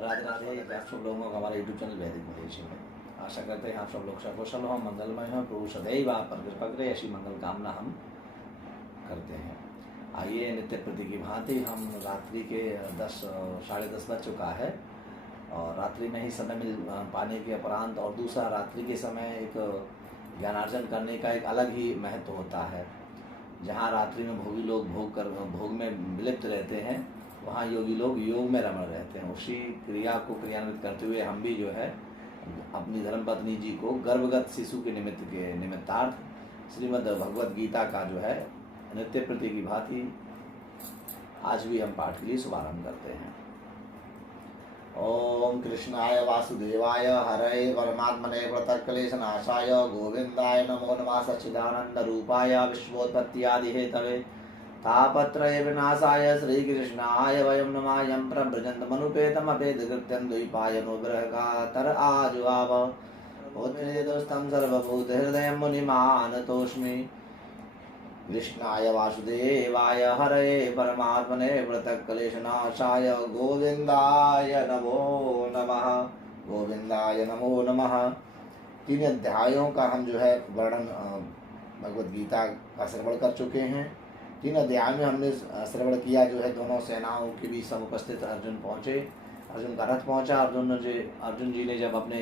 राधे राधे। आप सब लोगों का हमारा यूट्यूब चैनल वैदिक मलेशिया में आशा करते हैं आप सब लोग सकुशल हो, मंगलमय हो, प्रभु सदैव आप पर कृपा करे, ऐसी मंगल कामना हम करते हैं। आइए नित्य प्रति की भांति हम रात्रि के 10 साढ़े 10 बज चुका है और रात्रि में ही समय मिल पाने के उपरांत और दूसरा रात्रि के समय एक ज्ञानार्जन करने का एक अलग ही महत्व होता है। जहाँ रात्रि में भोगी लोग भोग में विलिप्त रहते हैं, वहाँ योगी लोग योग में रमण रहते हैं। उसी क्रिया को क्रियान्वित करते हुए हम भी जो है अपनी धर्मपत्नी जी को गर्भगत शिशु के निमित्तार्थ श्रीमद् भगवद गीता का जो है नित्य प्रति की भांति आज भी हम पाठ के लिए शुभारंभ करते हैं। ओम कृष्णाय वासुदेवाय हरये परमात्मने प्रणतक्लेशनाशाय गोविंदाय नमो नमः। सच्चिदानंद रूपाय विश्वोत्पत्त्यादि हेतवे तापत्रय विनाशाय श्रीकृष्णाय वयं नमः। यं प्रव्रजन्तमनुपेतमपेतकृत्यं द्वैपायनो बृहकातर आजुहाव पुत्रेदुस्तं सर्वभूतहृदयं मुनिमानतोऽस्मि। कृष्णाय वासुदेवाय हरये परमात्मने प्रणतक्लेशनाशाय गोविंदाय नमो नमः। गोविंदाय नमो नमः। 3 अध्यायों का हम जो है वर्णन भगवद गीता का श्रवण कर चुके हैं। 3 अध्याय में हमने श्रवण किया जो है दोनों सेनाओं के बीच सब उपस्थित अर्जुन पहुँचे, अर्जुन का रथ पहुँचा। अर्जुन जी ने जब अपने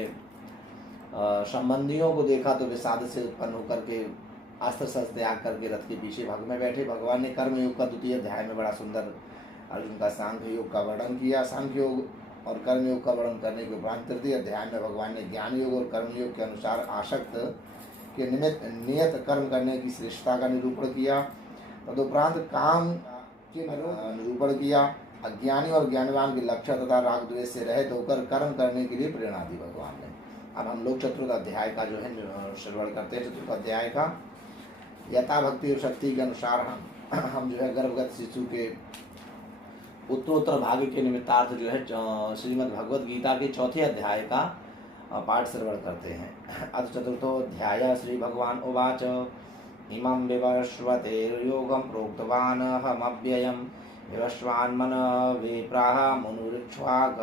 संबंधियों को देखा तो विषाद से उत्पन्न होकर के अस्त्र शस्त्र त्याग करके रथ के पीछे भाग में बैठे। भगवान ने कर्म योग का 2 अध्याय में बड़ा सुंदर अर्जुन का सांख्य योग का वर्णन किया। सांख्य योग और कर्म योग का वर्णन करने के उपरांत 3 अध्याय में भगवान ने ज्ञान योग और कर्म योग के अनुसार आसक्त के नियत कर्म करने की श्रेष्ठता का निरूपण किया। तदुपरांत काम के निरूपण किया। अज्ञानी और ज्ञानवान के लक्ष्य तथा राग द्वेष से रहित होकर कर्म करने के लिए प्रेरणा दी भगवान ने। अब हम लोग चतुर्थ अध्याय का जो है श्रवण करते हैं। चतुर्थ अध्याय का यथा भक्ति और शक्ति के अनुसार हम जो है गर्भगत शिशु के उत्तरोत्तर भाग्य के निमित्तार्थ जो है श्रीमद् भगवद गीता के 4थे अध्याय का पाठ श्रवण करते हैं। अथ चतुर्थो अध्याय श्री भगवान उवाच इमं विवस्वते योगं प्रोक्तवान् अहमव्ययं विवस्वान्मन विप्राह मनुरिक्ष्वाक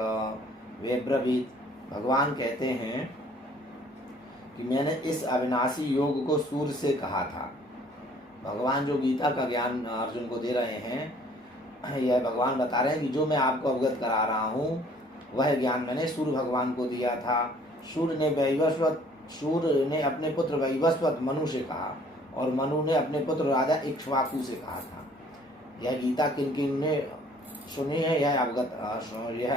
वेब्रवीत। भगवान कहते हैं कि मैंने इस अविनाशी योग को सूर्य से कहा था। भगवान जो गीता का ज्ञान अर्जुन को दे रहे हैं, यह भगवान बता रहे हैं कि जो मैं आपको अवगत करा रहा हूँ वह ज्ञान मैंने सूर्य भगवान को दिया था। सूर्य ने अपने पुत्र वैवस्वत मनु से कहा और मनु ने अपने पुत्र राजा इक्ष्वाकु से कहा था। यह गीता किन किन ने सुनी है, यह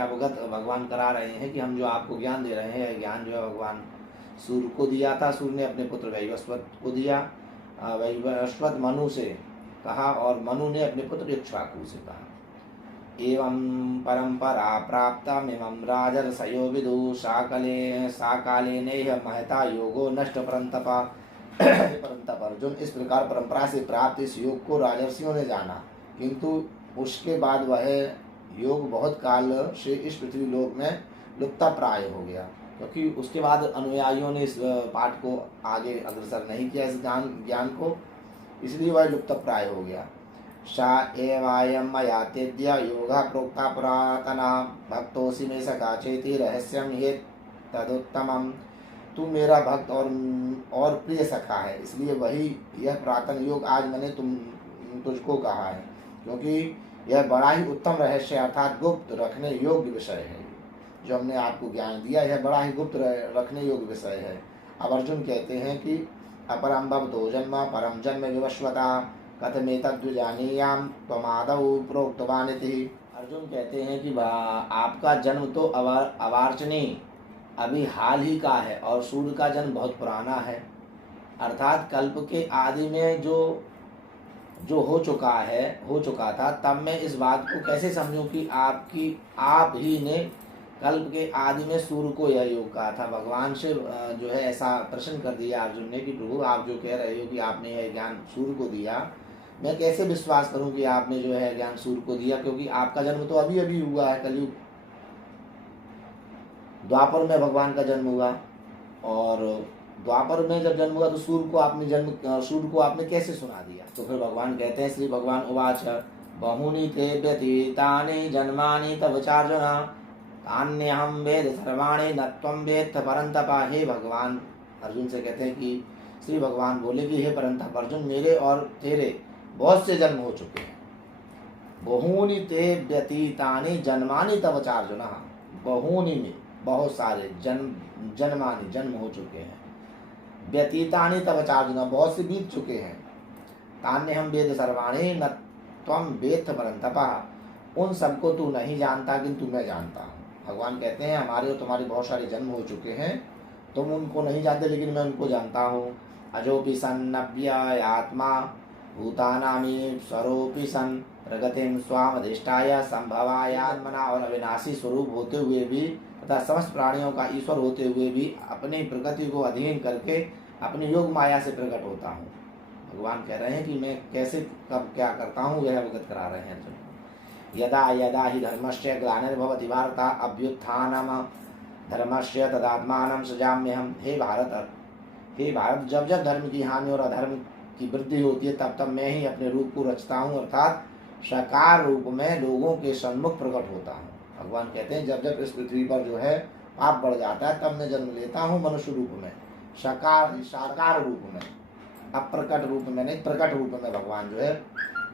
अवगत भगवान करा रहे हैं कि हम जो आपको ज्ञान दे रहे हैं, यह ज्ञान जो है भगवान सूर्य को दिया था। सूर्य ने अपने पुत्र वैवस्वत को दिया, वैवस्वत मनु से कहा और मनु ने अपने पुत्र इक्ष्वाकु से कहा। एवं परंपरा प्राप्तमिमं राजर्षयो विदु साकाले नेह महता योगो नष्ट परंतप। अर्जुन, इस प्रकार परंपरा से प्राप्त इस योग को राजर्षियों ने जाना, किंतु उसके बाद वह योग बहुत काल से इस पृथ्वी लोक में लुप्तप्राय हो गया, क्योंकि उसके बाद अनुयायियों ने इस पाठ को आगे अग्रसर नहीं किया, इस ज्ञान को, इसलिए वह लुप्तप्राय हो गया। सा एवायं मया तेद्य योगा प्रोक्ता पुरातना भक्तोऽसि मे सखा चेति रहस्यं हि तदुत्तमम्। तू मेरा भक्त और प्रिय सखा है, इसलिए वही यह पुरातन योग आज मैंने तुझको कहा है, क्योंकि यह बड़ा ही उत्तम रहस्य अर्थात गुप्त रखने योग्य विषय है। जो हमने आपको ज्ञान दिया यह बड़ा ही गुप्त रखने योग्य विषय है। अब अर्जुन कहते हैं कि अपरम भवतो जन्म परम जन्म विवस्वता कथमेतद्विजानीयां त्वमादौ प्रोक्तवान् इति। अर्जुन कहते हैं कि आपका जन्म तो अवार्चनीय अभी हाल ही का है और सूर्य का जन्म बहुत पुराना है, अर्थात कल्प के आदि में जो हो चुका था। तब मैं इस बात को कैसे समझूं कि आप ही ने कल्प के आदि में सूर्य को यह योग कहा था। भगवान से जो है ऐसा प्रश्न कर दिया अर्जुन ने कि प्रभु, आप जो कह रहे हो कि आपने यह ज्ञान सूर्य को दिया, मैं कैसे विश्वास करूं कि आपने जो है ज्ञान सूर्य को दिया, क्योंकि आपका जन्म तो अभी अभी हुआ है। कलयुग द्वापर में भगवान का जन्म हुआ और द्वापर में जब जन्म हुआ तो सूर्य को आपने कैसे सुना दिया। तो फिर भगवान कहते हैं, श्री भगवान उवाच बहूनि ते व्यतीतानि जन्मानि तव चार्जुन तान्यहं वेद सर्वाणि न त्वं वेत्थ परन्तप। हे भगवान, अर्जुन से कहते हैं कि श्री भगवान बोले कि हे परंतप अर्जुन, मेरे और तेरे बहुत से जन्म हो चुके हैं। बहूनि ते व्यतीतानि जन्मानि तव चार्जुन। बहूनि में बहुत सारे जन्मानि जन्म हो चुके हैं। व्यतीतानि तव चार्जुन, बहुत से बीत चुके हैं। तान्यहं वेद सर्वाणि न त्वं वेत्थ परन्तप, उन सबको तू नहीं जानता किंतु मैं जानता हूँ। भगवान कहते हैं हमारे और तुम्हारे बहुत सारे जन्म हो चुके हैं, तुम उनको नहीं जानते लेकिन मैं उनको जानता हूँ। अजोपि सन्नव्यय आत्मा भूतानामि स्वरोपि सन् प्रगतिम स्वामधिष्ठाय संभवायात्मना, और अविनाशी स्वरूप होते हुए भी तथा समस्त प्राणियों का ईश्वर होते हुए भी अपनी प्रकृति को अधीन करके अपनी योग माया से प्रकट होता हूँ। भगवान कह रहे हैं कि मैं कैसे कब क्या करता हूँ वह अवगत करा रहे हैं अर्जुन। यदा यदा ही धर्मस्य ग्लानिर्भवति भारत अभ्युत्थानम धर्मस्य तदात्मानं सृजाम्यहम्। हे भारत, जब जब धर्म की हानि और अधर्म की वृद्धि होती है तब तब मैं ही अपने रूप को रचता हूँ, अर्थात साकार रूप में लोगों के सन्मुख प्रकट होता हूँ। भगवान कहते हैं जब जब इस पृथ्वी पर जो है पाप बढ़ जाता है तब मैं जन्म लेता हूँ मनुष्य रूप में, साकार रूप में, अप्रकट रूप में नहीं, प्रकट रूप में भगवान जो है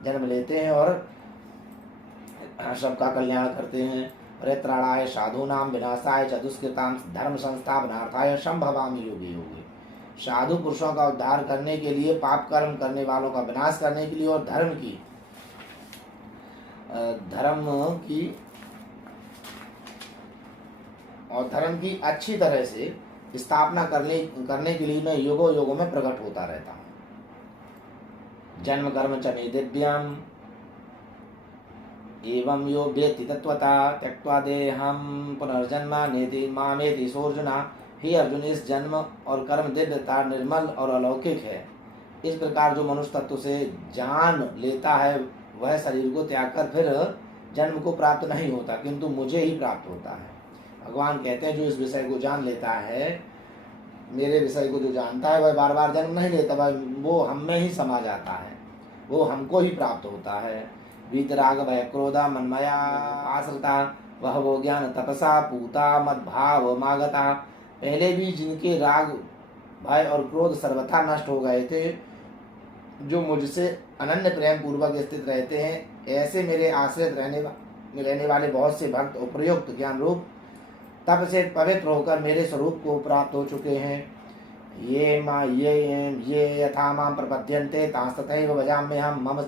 जन्म लेते हैं और सबका कल्याण करते हैं। परित्राणाय साधूनां विनाशाय च दुष्कृतां धर्म संस्थापनार्थाय संभवामि युगे युगे। साधु पुरुषों का उद्धार करने के लिए, पाप कर्म करने वालों का विनाश करने के लिए और धर्म की अच्छी तरह से स्थापना करने के लिए मैं युगों युगों में प्रकट होता रहता हूँ। जन्म कर्म च मे दिव्यम एवं यो वेत्ति तत्वता त्यक्त्वा देहं पुनर्जन्म नेति मामेति सोऽर्जुना। हे अर्जुन, इस जन्म और कर्म दिव्यता निर्मल और अलौकिक है। इस प्रकार जो मनुष्य तत्व से जान लेता है वह शरीर को त्याग कर फिर जन्म को प्राप्त नहीं होता किंतु मुझे ही प्राप्त होता है। भगवान कहते हैं जो इस विषय को जान लेता है, मेरे विषय को जो जानता है वह बार बार जन्म नहीं लेता, वह वो हम में ही समा जाता है, वो हमको ही प्राप्त होता है। वीतराग भय क्रोधा मनमया आश्रिता वह वो ज्ञान तपसा पूता मद्भाव मागता। पहले भी जिनके राग भय और क्रोध सर्वथा नष्ट हो गए थे, जो मुझसे अनन्य प्रेम पूर्वक स्थित रहते हैं, ऐसे मेरे आश्रित रहने वाले बहुत से भक्त उपयुक्त ज्ञान रूप तप से पवित्र होकर मेरे स्वरूप को प्राप्त हो चुके हैं। ये यथा मां प्रपद्यन्ते तांस्तथैव भजाम्यहम् मम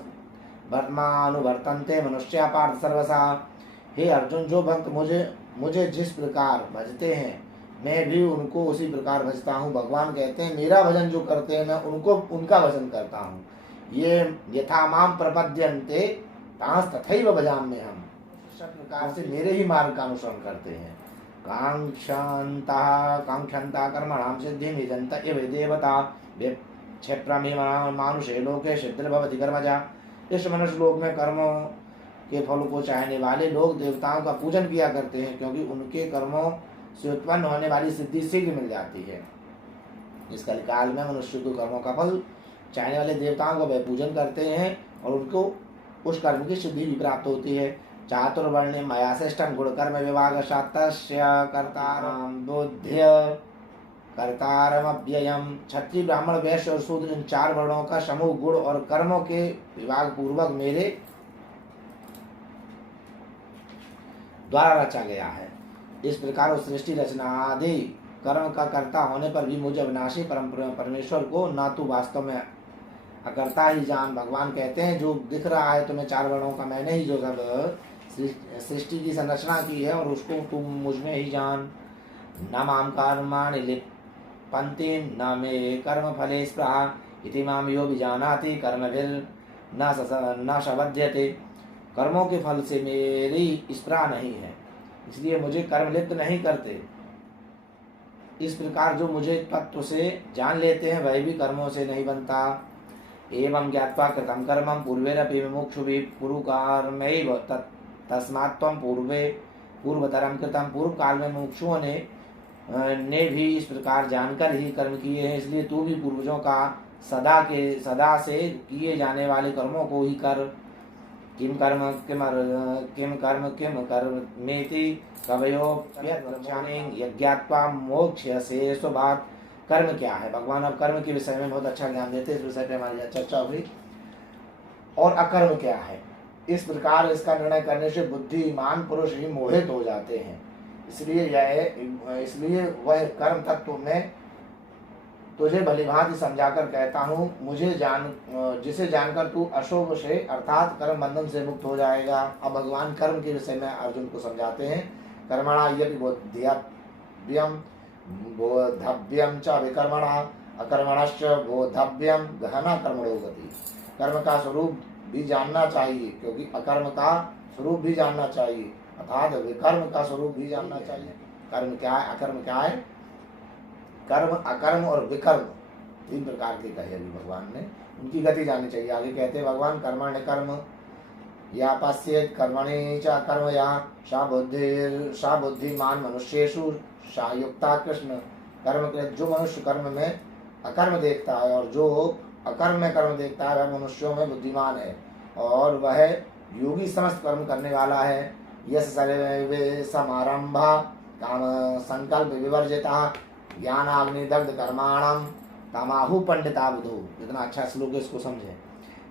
वर्तमानुवर्तन्ते मनुष्या पार्थ सर्वसा। हे अर्जुन, जो भक्त मुझे जिस प्रकार भजते हैं मैं भी उनको उसी प्रकार भजता हूँ। भगवान कहते हैं मेरा भजन जो करते हैं मैं उनका भजन करता हूँ। ये यथा मां प्रपद्यन्ते तांस्तथैव भजाम्यहम्, इस प्रकार से मेरे ही मार्ग का अनुसरण करते हैं। कांक्षन्ता कर्मणां सिद्धिं निजन्त इव देवता क्षिप्रमिह मानुषे लोके सिद्धिर्भवति कर्मजा। इस मनुष्य लोक में कर्मों के फल को चाहने वाले लोग देवताओं का पूजन किया करते हैं क्योंकि उनके कर्मों से उत्पन्न होने वाली सिद्धि शीघ्र मिल जाती है। इस कलिकाल में मनुष्य को कर्मों का फल चाहने वाले देवताओं का वे पूजन करते हैं और उनको उस कर्म की सिद्धि भी प्राप्त होती है। चातुर्वर्ण्य मया श्रेष्ठं गुण कर्म विभाग शातस्य कर्तारं बुद्ध्य कर्तारमव्ययम्। क्षत्रिय ब्राह्मण वैश्य और शूद्र इन चार वर्णों का समूह गुण और कर्मों के विभाग पूर्वक मेरे द्वारा रचा गया है। इस प्रकार उस सृष्टि रचना आदि कर्म का कर्ता होने पर भी मुझे अविनाशी परमेश्वर को ना तू वास्तव में अकर्ता ही जान। भगवान कहते हैं जो दिख रहा है तुम्हें चार वर्णों का, मैंने ही जो सब सृष्टि की संरचना की है और उसको तुम मुझ में ही जान। न माम कर्माणि लिप्यन्ते न मे कर्म फले स्पृहा इति माम यो विजानाति कर्मभिर्न शबध्यते। कर्मों के फल से मेरी स्पृहा नहीं है, इसलिए मुझे कर्म लिप्त नहीं करते। इस प्रकार जो मुझे तत्व से जान लेते हैं वह भी कर्मों से नहीं बनता। एवं ज्ञात्वा कृतं कर्मं पूर्वेरपि मुमुक्षुभिः पुरुकर्मैव तस्मात् त्वं पूर्वतरं कृतं। पूर्व काल में मुमुक्षुओं ने भी इस प्रकार जानकर ही कर्म किए हैं, इसलिए तू भी पूर्वजों का सदा से किए जाने वाले कर्मों को ही कर। किम कर्म किम कर्मेति कवयोप्यक्षाने यज्ञात्वा मोक्ष्यसे स्वभात्। कर्म क्या है? भगवान अब कर्म के विषय में बहुत अच्छा ज्ञान देते हैं। इस विषय पे हमारी चर्चा हुई। और अकर्म क्या है? इस प्रकार इसका निर्णय करने से बुद्धिमान पुरुष ही मोहित हो जाते हैं। इसलिए वह कर्म तत्व में तुझे भलीभांति समझाकर कहता हूँ, जिसे जानकर तू अशुभ से अर्थात कर्म बंधन से मुक्त हो जाएगा। अब भगवान कर्म के विषय में अर्जुन को समझाते हैं। कर्मणा यदि बोधव्यम च विकर्मणा अकर्मणश्च बोधव्यम गहना कर्मणो गति। कर्म का स्वरूप भी जानना चाहिए, क्योंकि अकर्म का स्वरूप भी जानना चाहिए, अर्थात विकर्म का स्वरूप भी जानना चाहिए। कर्म क्या है, अकर्म क्या है? कर्म, अकर्म और विकर्म तीन प्रकार के कहे अभी भगवान ने। उनकी गति जाननी चाहिए। आगे कहते हैं भगवान, कर्मण्य कर्म या पश्येत कर्मणि च कर्म या सा बुद्धिमान मनुष्येषु सा युक्ता कृष्ण। कर्म के जो मनुष्य कर्म में अकर्म देखता है और जो अकर्म में कर्म देखता है वह मनुष्यों में बुद्धिमान है, और वह योगी समस्त कर्म करने वाला है। यस सर्वे समारंभा काम संकल्प विवर्जिता ज्ञानाग्निदग्ध कर्माणम तमाहु पंडिता बुधो। इतना अच्छा श्लोक है, इसको समझे।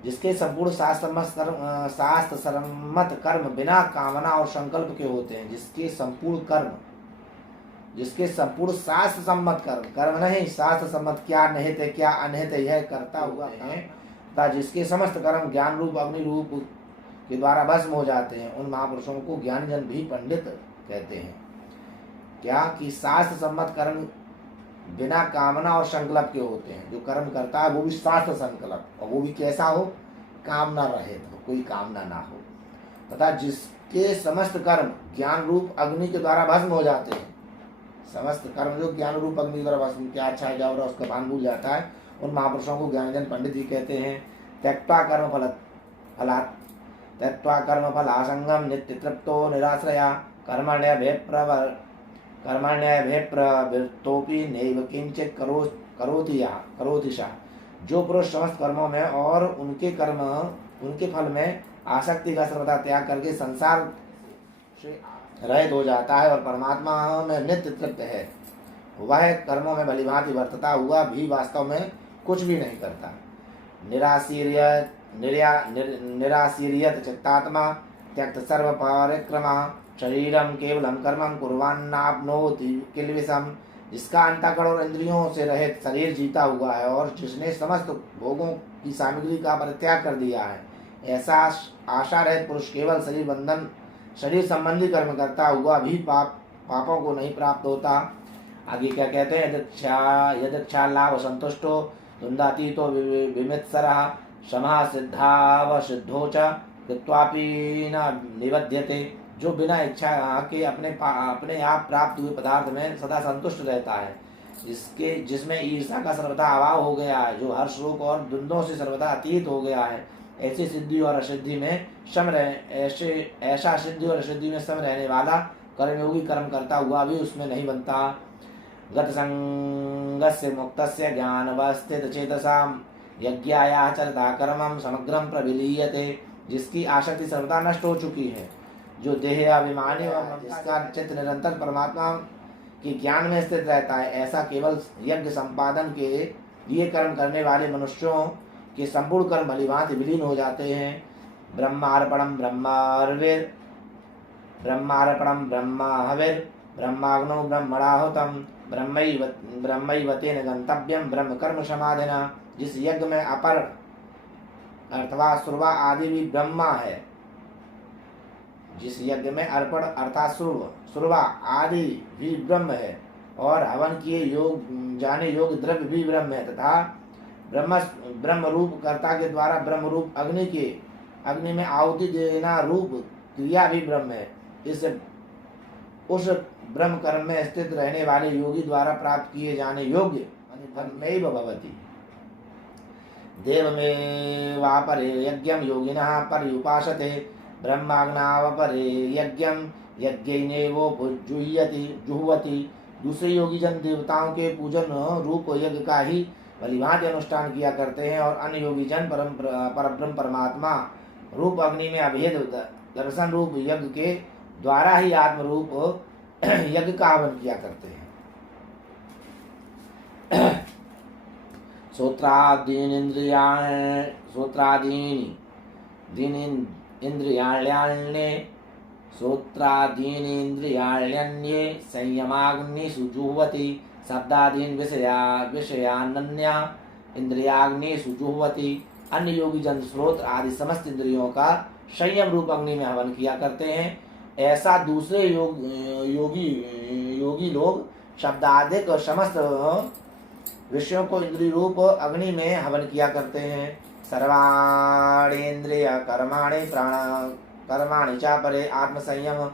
जिसके संपूर्ण शास्त्र सम्मत कर्म बिना कामना और संकल्प के होते हैं। जिसके संपूर्ण शास्त्र सम्मत कर्म नहीं, शास्त्र सम्मत क्या निहित है क्या अनिहित है यह करता हुआ है, तथा जिसके समस्त कर्म ज्ञान रूप अग्नि रूप के द्वारा भस्म हो जाते हैं, उन महापुरुषों को ज्ञानजन भी पंडित कहते हैं। क्या कि शास्त्र सम्मत कर्म बिना कामना और संकल्प के होते हैं। जो कर्म करता है वो भी शास्त्र संकल्प, और वो भी कैसा हो? कामना रहित हो, कोई कामना ना हो। तथा जिसके समस्त कर्म ज्ञान रूप अग्नि के द्वारा भस्म हो जाते हैं। समस्त कर्म जो ज्ञान रूप अग्नि के द्वारा भस्म, क्या अच्छा है क्या बुरा उसका भान भूल जाता है, उन महापुरुषों को ज्ञानजन पंडित ही कहते हैं। त्यक्त्वा कर्म फल आसंगम नित्य तृप्तो निराश्रया कर्मण्यभिप्रवृत्तोपि नैव किंचित करोति सा। जो पुरुष समस्त कर्मों में और उनके फल में आसक्ति का सर्वथा त्याग करके संसार से रहित हो जाता है और परमात्मा में नित्य तृप्त है, वह कर्मों में भलीभांति वर्तता हुआ भी वास्तव में कुछ भी नहीं करता। निराशीर्यत चित्तात्मा त्यक्त सर्व परिक्रमा शरीरम केवलम कर्मम कुर्वान्नाप्नोति किल्बिषम। जिसका अंतःकरण और इंद्रियों से रहित शरीर जीता हुआ है और जिसने समस्त भोगों की सामग्री का परित्याग कर दिया है, ऐसा आशा रहित पुरुष केवल शरीर संबंधी कर्म करता हुआ भी पापों को नहीं प्राप्त होता। आगे क्या कहते हैं? यदच्छा लाभ संतुष्टो धुंदातीतो विमित्सरः क्षमा सिद्धाव सिद्धो च कृत्वापि न निबध्यते। जो बिना इच्छा के अपने आप प्राप्त हुए पदार्थ में सदा संतुष्ट रहता है, जिसमें ईर्षा का सर्वथा अभाव हो गया है, जो हर्ष शोक और द्वंद्वों से सर्वथा अतीत हो गया है, ऐसी सिद्धि और असिद्धि में ऐसा सिद्धि और असिद्धि में सम रहने वाला कर्मयोगी कर्म करता हुआ भी उसमें नहीं बनता। गत संगस्य मुक्तस्य ज्ञानवस्थित चेतसाम यज्ञायाचरता कर्मम समग्रम प्रविलीयते। जिसकी आसक्ति सर्वदा नष्ट हो चुकी है, जो देह अभिमानी और जिसका चित्त निरंतर परमात्मा के ज्ञान में स्थित रहता है, ऐसा केवल यज्ञ संपादन के लिए कर्म करने वाले मनुष्यों के संपूर्ण कर्म भलीभांति विलीन हो जाते हैं। ब्रह्मार्पणम ब्रह्महविर ब्रह्माग्नो ब्रह्मणाहुतम ब्रह्मैवतेन गंतव्यम ब्रह्म कर्म समाधिना। जिस यज्ञ में अपर अथवा सुरवा आदि भी ब्रह्मा है, जिस यज्ञ में अर्पण अर्थात सुरवा आदि भी ब्रह्म है और हवन किए जाने योग्य द्रव्य भी ब्रह्म है, तथा ब्रह्म रूप कर्ता के द्वारा ब्रह्म रूप अग्नि में आहुति देना रूप क्रिया भी ब्रह्म है। उस ब्रह्म कर्म में स्थित रहने वाले योगी द्वारा प्राप्त किए जाने योग्य धर्मैव भवति। देवमेवापरे यज्ञं योगिनः पर्युपासते ब्रह्माग्नावपरे यज्ञं जुह्वति। दूसरे योगी जन देवताओं के पूजन रूप यज्ञ का ही भलीभांति अनुष्ठान किया करते हैं और अन्य योगी जन परब्रह्म परमात्मा रूप अग्नि में अभेद दर्शन रूप यज्ञ के द्वारा ही आत्म रूप यज्ञ का हवन किया करते हैं। श्रोत्रादीनिन्द्रियाण्ये संयमाग्निषु जुह्वति शब्दादीन विषयान्या इंद्रियाग्निषु जुह्वति। अन्य योगी जन श्रोत्र आदि समस्त इंद्रियों का संयम रूप अग्नि में हवन किया करते हैं। ऐसा दूसरे योगी लोग शब्दादिक और समस्त विषयों को इंद्रिय रूप अग्नि में हवन किया करते हैं। सर्वाणि इंद्रिय कर्माणि च परे आत्मसंयम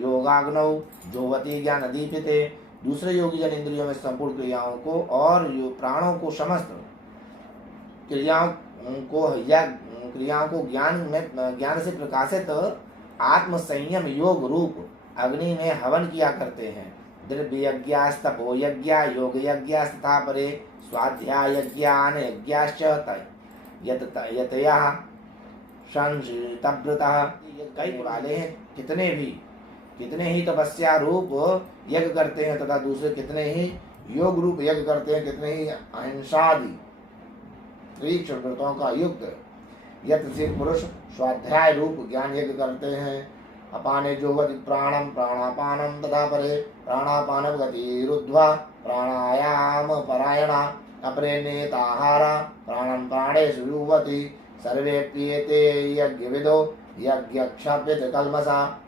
योगाग्नौ जुह्वति ज्ञान दीपिते। दूसरे योगी जन इंद्रियों में संपूर्ण क्रियाओं को और प्राणों को समस्त क्रियाओं को ज्ञान से प्रकाशित आत्म संयम योग रूप अग्नि में हवन किया करते हैं। द्रव्य यज्ञास्तपो यज्ञ योग यज्ञास्तथा परे स्वाध्याय यज्ञान यज्ञाश्च यतया संतव्रतः। कई वाले हैं कितने ही तपस्या रूप यज्ञ करते हैं तथा दूसरे कितने ही योग रूप यज्ञ करते हैं, कितने ही अहिंसादि तीक्ष्ण व्रतों का युक्त यत्नशील पुरुष स्वाध्याय रूप ज्ञान यज्ञ करते हैं। अपाने जुह्वति प्राणम प्राणापानम तथा परे प्राणापानम गतिरुद्ध्वा प्राणायाम परायणा अपरे नेताहारा प्राणम प्राणेषु जुह्वति सर्वे प्रियते यज्ञविदो यज्ञक्षपित कल्मषा।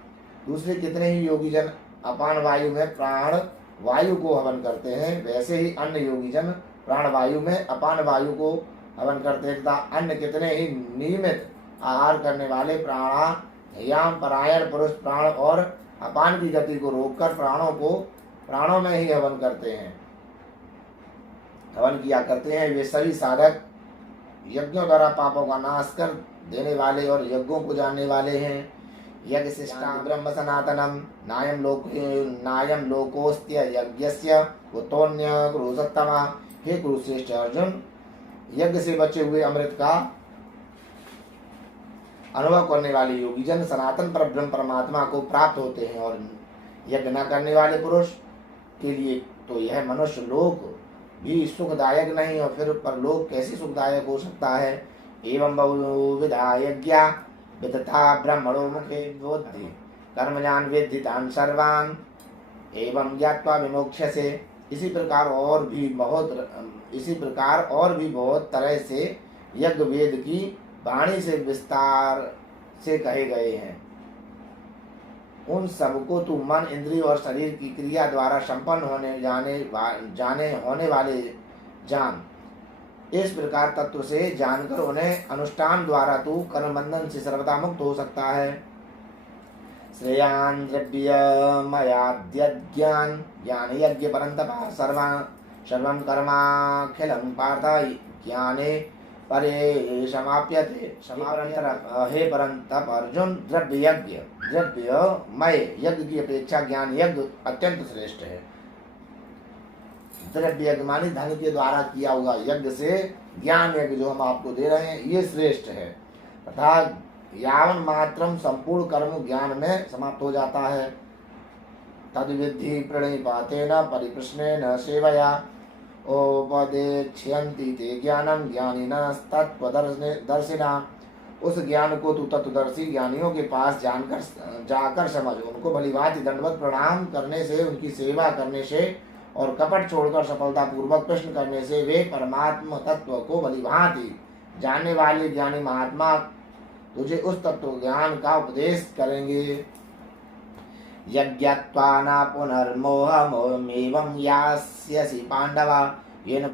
दूसरे कितने ही योगी जन अपान वायु में प्राण वायु को हवन करते हैं, वैसे ही अन्य योगी जन प्राण वायु में अपान वायु को हवन करते हैं तथा अन्य कितने ही नियमित आहार करने वाले प्राणायाम परायण पुरुष प्राण और अपान की गति को रोककर प्राणों में ही हवन किया करते हैं। वे सभी साधक यज्ञों द्वारा पापों का नाश कर देने वाले और यज्ञों को जानने वाले हैं। यज्ञ शिष्टा ब्रह्म सनातनम नायम लोकोस्त्य यज्ञस्य कुतोन्य कुरुसत्तमा। हे कुरुश्रेष्ठ अर्जुन, यज्ञ से बचे हुए अमृत का अनुभव करने वाले योगी जन सनातन पर ब्रह्म परमात्मा को प्राप्त होते हैं और यज्ञ न करने वाले पुरुष के लिए तो यह मनुष्य लोक भी सुखदायक नहीं और फिर परलोक कैसे सुखदायक हो सकता है। एवं बहुविधा यज्ञा विदधा ब्रह्मणो मुखे बोधि कर्मजान विद्धि तान सर्वान एवं ज्ञात्वा विमोक्ष्यसे। इसी प्रकार और भी बहुत तरह से यज्ञ वेद की वाणी से विस्तार से कहे गए हैं। उन सबको तू मन इंद्रिय और शरीर की क्रिया द्वारा संपन्न होने वाले जान। इस प्रकार तत्व से जानकर उन्हें अनुष्ठान द्वारा तू कर्म बंधन से सर्वदा मुक्त हो सकता है। श्रेयान द्रव्यमयाद्यज्ञान ज्ञान यज्ञ परंतप सर्वं कर्माखिलं पार्थ ज्ञाने परे समाप्यते। हे परंतप अर्जुन, द्रव्यमय यज्ञ की अपेक्षा ज्ञान यज्ञ अत्यंत श्रेष्ठ है। द्रव्य यज्ञ माने धन के द्वारा किया हुआ यज्ञ से ज्ञान यज्ञ जो हम आपको दे रहे हैं ये श्रेष्ठ है तथा यावन मात्रम संपूर्ण कर्म ज्ञान में समाप्त हो जाता है। तद विद्धि प्रणिपातेन परिप्रश्नेन सेवया उपदेक्ष्यन्ति ते ज्ञानम ज्ञानिनस्तत्त्वदर्शिना। उस ज्ञान को तू तत्वदर्शी ज्ञानियों के पास जाकर समझ। उनको भलीभांति दंडवत प्रणाम करने से, उनकी सेवा करने से और कपट छोड़कर सफलता पूर्वक प्रश्न करने से वे परमात्मा तत्व को भलीभांति जानने वाले ज्ञानी महात्मा तुझे उस तत्व ज्ञान का उपदेश करेंगे। यज्ञत्वा न पुनर्मोहमेवं यास्यसि पांडवा येन